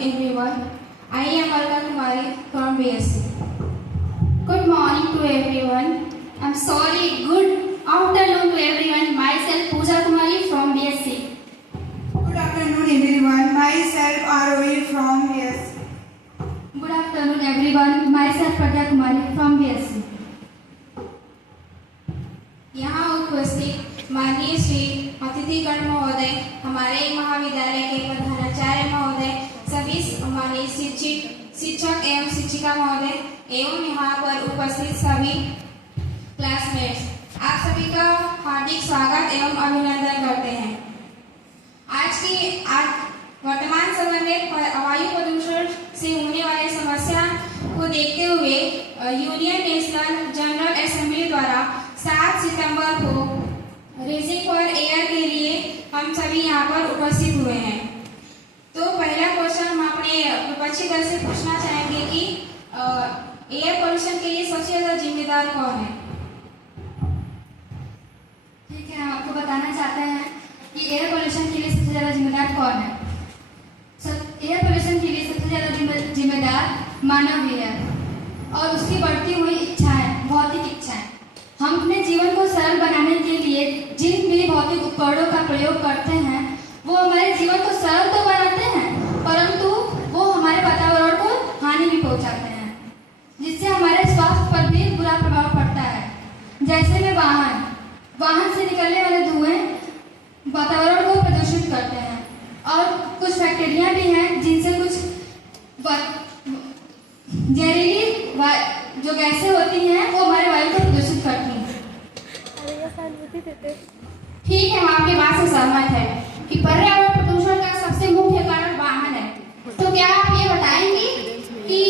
everyone. I am Alka Kumari from BSc. Good morning to everyone. I'm sorry. Good afternoon to everyone. Myself Pooja Kumari from BSc. Good afternoon everyone. Myself Arohi from BSc. Good afternoon everyone. Myself Pragya Kumari from BSc. यहाँ उपस्थित माननीय श्री अतिथिगण महोदय, हमारे महाविद्यालय के प्रधानाचार्य महोदय, सभी माननीय शिक्षक एवं शिक्षिका महोदय एवं यहाँ पर उपस्थित सभी क्लासमेट्स, आप सभी का हार्दिक स्वागत एवं अभिनंदन करते हैं। आज वर्तमान समय में वायु प्रदूषण से होने वाली समस्या को देखते हुए यूनियन नेशनल जनरल असेंबली द्वारा 7 सितंबर को रेसिंग फॉर एयर के लिए हम सभी यहाँ पर उपस्थित हुए हैं। तो पहला क्वेश्चन हम अपने विपक्षी दल से पूछना चाहेंगे कि एयर पोल्यूशन के लिए सबसे ज्यादा जिम्मेदार कौन है? ठीक है, हम आपको बताना चाहते हैं कि एयर पोल्यूशन के लिए सबसे ज़्यादा जिम्मेदार कौन है। एयर पोल्यूशन के लिए सबसे ज़्यादा जिम्मेदार मानव ही है और उसकी बढ़ती हुई इच्छाएं, भौतिक इच्छाएं। हम अपने जीवन को सरल बनाने के लिए जिन भी भौतिक उपकरणों का प्रयोग करते हैं वो हमारे जीवन को सरल तो बनाते हैं, परंतु वो हमारे वातावरण को हानि भी पहुंचाते हैं, जिससे हमारे स्वास्थ्य पर भी बुरा प्रभाव पड़ता है। जैसे में वाहन से निकलने वाले धुएं वातावरण को प्रदूषित करते हैं और कुछ फैक्ट्रियां भी हैं जिनसे कुछ जहरीली जो गैसें होती हैं वो हमारे वायु को प्रदूषित करती हैं। ठीक है, हम आपकी बात से सहमत है कि पर्यावरण प्रदूषण का सबसे मुख्य कारण वाहन है। तो क्या आप ये बताएंगे कि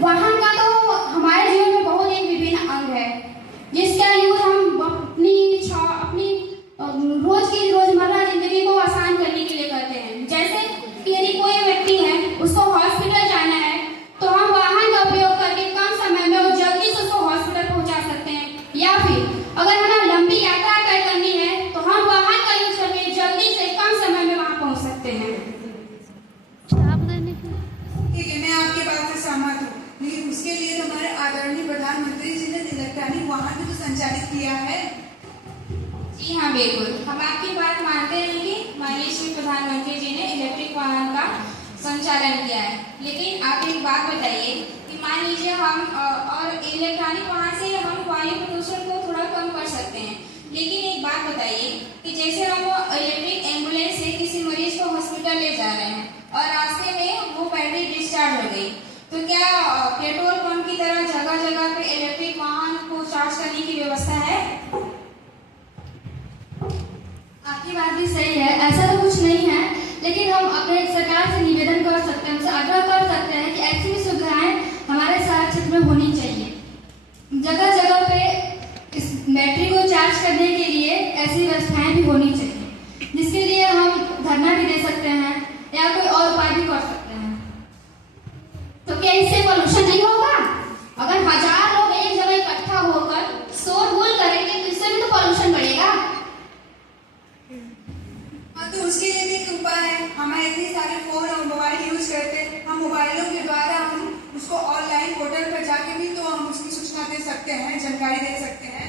वाहन का तो हमारे जीवन में बहुत एक विभिन्न अंग है जिसका यूज हम अपनी रोज की रोजमर्रा जिंदगी को आसान करने के लिए करते हैं। जैसे कि यदि कोई व्यक्ति है उसको हॉस्पिटल जाना है तो हम वाहन का उपयोग करके कम समय में और जल्दी से उसको हॉस्पिटल पहुंचा सकते हैं, या फिर अगर हमें लंबी यात्रा तय करनी है तो हम वाहन का यूज करके जल्दी से कम समय में वहां पहुंच सकते हैं। ठीक है, मैं आपकी बात से सहमत हूँ, लेकिन उसके लिए हमारे आदरणीय प्रधानमंत्री जी ने इलेक्ट्रॉनिक वाहन भी तो संचालित किया है। जी हाँ, बिल्कुल, हम आपकी बात मानते हैं कि माननीय श्री प्रधानमंत्री जी ने इलेक्ट्रिक वाहन का संचालन किया है, लेकिन आप एक बात बताइए कि मान लीजिए हम और इलेक्ट्रॉनिक वाहन से हम वायु प्रदूषण को थोड़ा कम कर सकते हैं, लेकिन एक बात बताइए कि जैसे हम इलेक्ट्रिक एम्बुलेंस से किसी मरीज को हॉस्पिटल ले जा रहे हैं और रास्ते में वो बैटरी डिस्चार्ज हो गई, तो क्या पेट्रोल पंप की तरह जगह जगह पे इलेक्ट्रिक वाहन को चार्ज करने की व्यवस्था है? आपकी बात भी सही है, ऐसा तो कुछ नहीं है, लेकिन हम अपने सरकार से निवेदन कर सकते हैं, उनसे आग्रह कर सकते हैं कि ऐसी भी सुविधाएं हमारे शहर क्षेत्र में होनी चाहिए। जगह जगह पे इस बैटरी को चार्ज करने के लिए ऐसी व्यवस्थाएं भी होनी चाहिए, जिसके लिए हम धरना भी दे सकते हैं या कोई और उपाय भी कर सकते हैं। तो क्या इससे पोल्यूशन नहीं होगा? अगर 1000 लोग एक जगह इकट्ठा होकर शोरगुल करेंगे तो इससे भी तो पोल्यूशन बढ़ेगा। हाँ, तो उसके लिए भी एक उपाय है। हमारे इतनी सारे फोन और मोबाइल यूज करते हैं, हम मोबाइलों के द्वारा हम उसको ऑनलाइन पोर्टल पर जाके भी तो हम उसकी सूचना दे सकते हैं, जानकारी दे सकते हैं।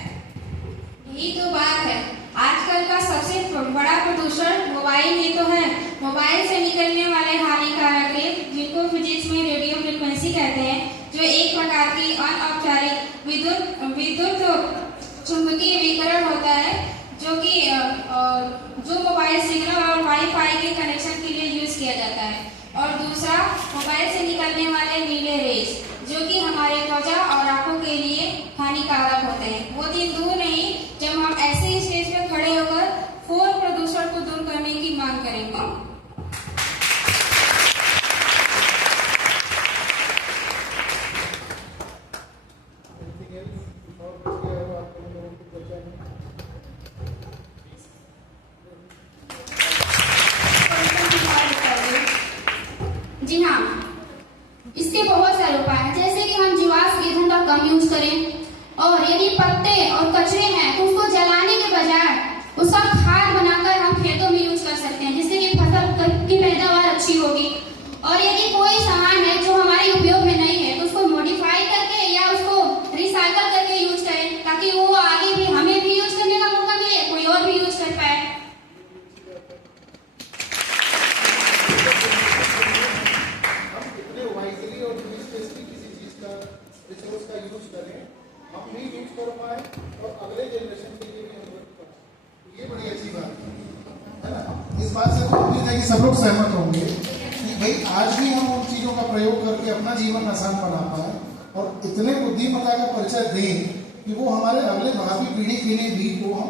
यही तो बात है, आजकल का सबसे बड़ा प्रदूषण मोबाइल ही तो है। मोबाइल से निकलने वाले हानिकारक रेज, जिनको फिजिक्स में रेडियो फ्रिक्वेंसी कहते हैं, जो एक प्रकार की अनौपचारिक विद्युत चुंबकीय विकिरण होता है, जो मोबाइल सिग्नल और वाईफाई के कनेक्शन के लिए यूज किया जाता है, और दूसरा मोबाइल से निकलने वाले नीले रेज, जो कि हमारे त्वचा और आंखों के लिए हानिकारक होते हैं। वो दिन दूर नहीं जब हम ऐसे स्टेज पर खड़े होकर फोन प्रदूषण को दूर करने की मांग करेंगे। जी हाँ, इसके बहुत सारे उपाय हैं, जैसे कि हम जीवाश्म ईंधन का कम यूज करें, और यदि पत्ते और कचरे हैं तो उसको जलाने के बजाय उसका खाद बनाकर हम खेतों में यूज कर सकते हैं, जिससे कि फसल की पैदावार अच्छी होगी। और यदि कोई जरूर सहमत होंगे कि भाई आज भी हम उन चीज़ों का प्रयोग करके अपना जीवन आसान बना पाए और इतने बुद्धिमत्ता का परिचय दें कि वो हमारे अगले भावी पीढ़ी के लिए भी वो हम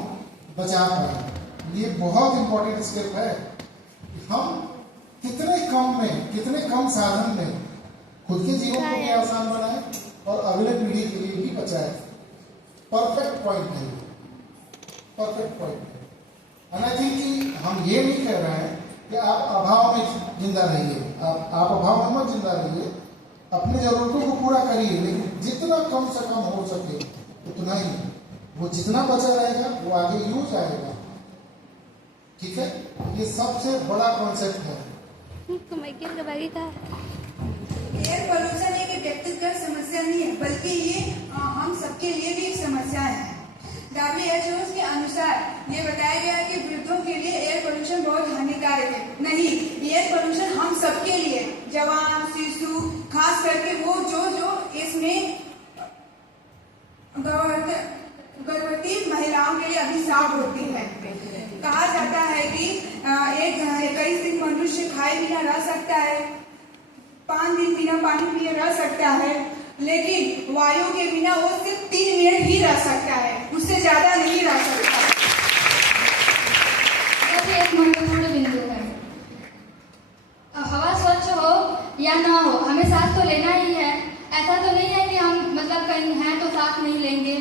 बचा पाए। ये बहुत इंपॉर्टेंट स्टेप है कि हम कितने कम साधन में खुद के जीवन को भी आसान बनाए और अगले पीढ़ी के लिए भी बचाए। परफेक्ट पॉइंट है, परफेक्ट पॉइंट है। एंड आई थिंक कि हम ये नहीं कह रहे हैं कि आप अभाव में जिंदा रहिए, आप अभाव में मत जिंदा रहिए, अपनी जरूरतों को पूरा करिए, लेकिन जितना कम से कम हो सके उतना ही, वो जितना बचा रहेगा वो आगे यूज आएगा। ठीक है, ये सबसे बड़ा कॉन्सेप्ट है। एयर पोल्यूशन एक व्यक्तिगत समस्या नहीं है, बल्कि ये हम सबके लिए भी एक समस्या है। WHO के अनुसार ये बताया गया है कि वृद्धों के लिए एयर पोल्यूशन बहुत हानिकारक है। नहीं, एयर पोल्यूशन हम सबके लिए, जवान, शिशु, खास करके वो जो इसमें गर्भवती महिलाओं के लिए अभिशाप होती है। कहा जाता है कि 21 दिन मनुष्य खाए बिना रह सकता है, 5 दिन बिना पानी पिए रह सकता है, लेकिन वायु के बिना वो सिर्फ 3 मिनट ही रह सकता है, उससे ज्यादा नहीं रह सकता। ये एक महत्वपूर्ण बिंदु है। हवा स्वच्छ हो या ना हो, हमें सांस तो लेना ही है। ऐसा तो नहीं है कि हम मतलब कहीं हैं तो सांस नहीं लेंगे।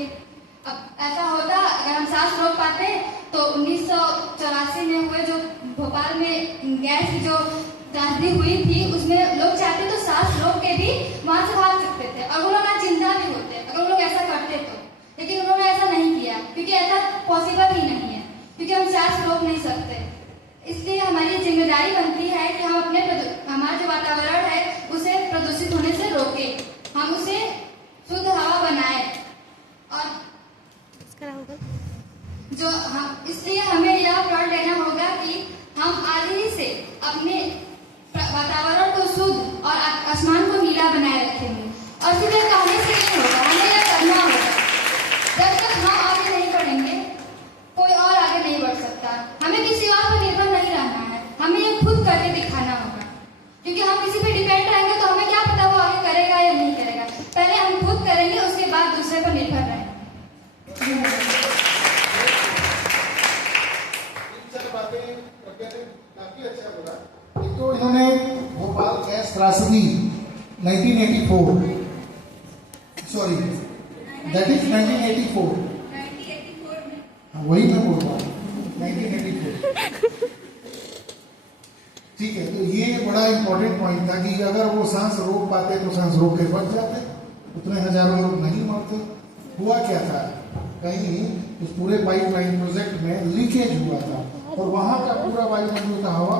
अब ऐसा होता अगर हम सांस रोक पाते तो 1984 में हुए जो भोपाल में गैस की जो त्रासदी हुई थी, उसमें लोग चाहते तो सांस रोक के भी वहां से भाग सकते थे और वो लोग आज जिंदा भी होते अगर वो लोग ऐसा करते तो। लेकिन उन्होंने ऐसा नहीं किया क्योंकि ऐसा पॉसिबल ही नहीं है, क्योंकि हम सांस रोक नहीं सकते। इसलिए हमारी जिम्मेदारी बनती है कि हम अपने हमारा जो वातावरण है उसे प्रदूषित होने से रोकें, हम उसे शुद्ध हवा बनाए। और जो हम इसलिए हमें यह प्रण लेना होगा कि हम आज ही से अपने वातावरण को शुद्ध और आसमान को नीला बनाए रखेंगे। और सिर्फ कहने से नहीं होगा, हमें यह करना होगा। जब तक हम आगे नहीं बढ़ेंगे कोई और आगे नहीं बढ़ सकता। हमें किसी और पर निर्भर नहीं रहना है, हमें ये खुद करके दिखाना होगा। क्योंकि हम किसी पे डिपेंड रहेंगे तो हमें क्या पता वो आगे करेगा या नहीं करेगा। पहले हम खुद करेंगे, उसके बाद दूसरे पर निर्भर रहेंगे। काफी अच्छा बोला। एक तो इन्होंने भोपाल गैस त्रासदी 1984, सॉरी दैट इज 1984 वही मैं बोल रहा हूँ 1984। ठीक है, तो ये बड़ा इंपॉर्टेंट पॉइंट था कि अगर वो सांस रोक पाते तो सांस रोक के बच जाते, उतने हजारों लोग नहीं मरते। हुआ क्या था, कहीं उस पूरे पाइपलाइन प्रोजेक्ट में लीकेज हुआ था और वहां का पूरा वायुमंडल का हवा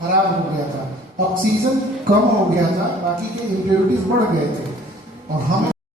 खराब हो गया था, ऑक्सीजन कम हो गया था, बाकी के इम्प्योरिटीज बढ़ गए थे और हम